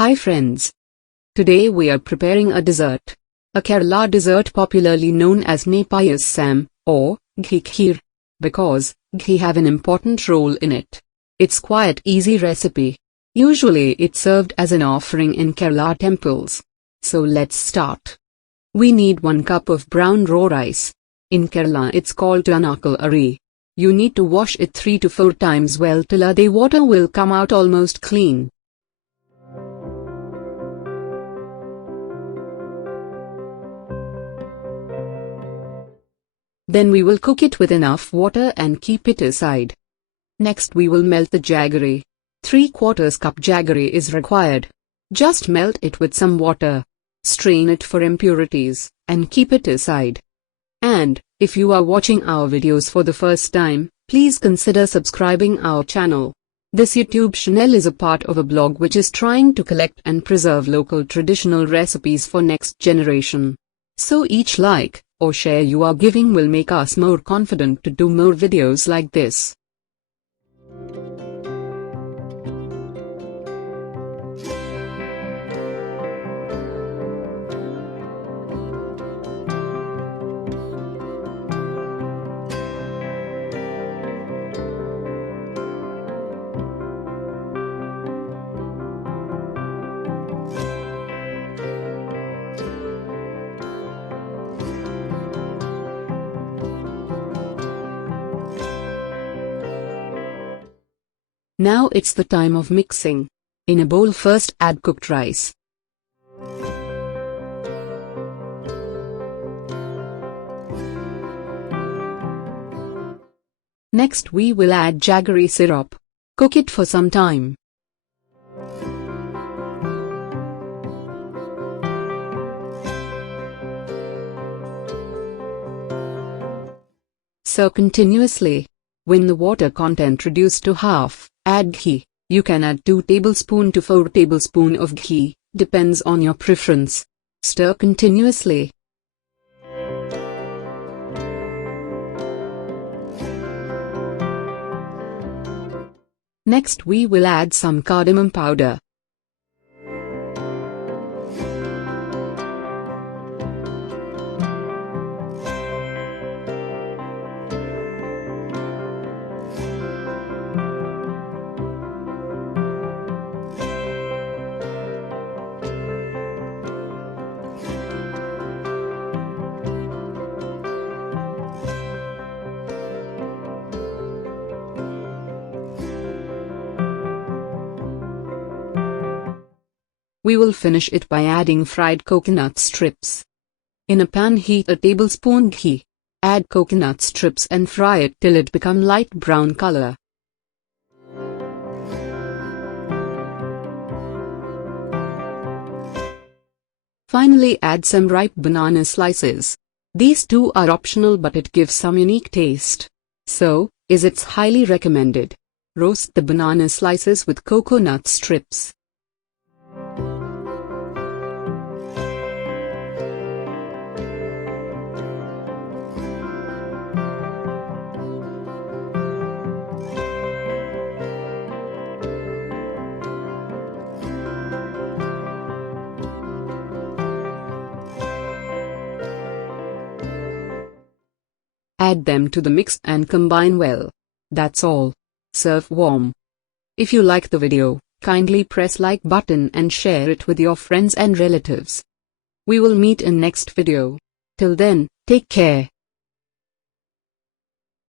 Hi friends. Today we are preparing a dessert. A Kerala dessert popularly known as Neypayasam, or Ghee Kheer, because ghee have an important role in it. It's quite easy recipe. Usually it's served as an offering in Kerala temples. So let's start. We need 1 cup of brown raw rice. In Kerala it's called Unakalari. You need to wash it 3 to 4 times well till the water will come out almost clean. Then we will cook it with enough water and keep it aside. Next we will melt the jaggery. 3/4 cup jaggery is required. Just melt it with some water. Strain it for impurities, and keep it aside. And, if you are watching our videos for the first time, please consider subscribing our channel. This YouTube channel is a part of a blog which is trying to collect and preserve local traditional recipes for next generation. So each like or share you are giving will make us more confident to do more videos like this. Now it's the time of mixing. In a bowl first add cooked rice. Next we will add jaggery syrup. Cook it for some time. Stir continuously. When the water content reduced to half, add ghee. You can add 2 tablespoons to 4 tablespoons of ghee, depends on your preference. Stir continuously. Next we will add some cardamom powder. We will finish it by adding fried coconut strips. In a pan heat a tablespoon ghee. Add coconut strips and fry it till it become light brown color. Finally add some ripe banana slices. These two are optional but it gives some unique taste. So, it's highly recommended. Roast the banana slices with coconut strips. Add them to the mix and combine well. That's all. Serve warm. If you like the video, kindly press like button and share it with your friends and relatives. We will meet in next video. Till then, take care.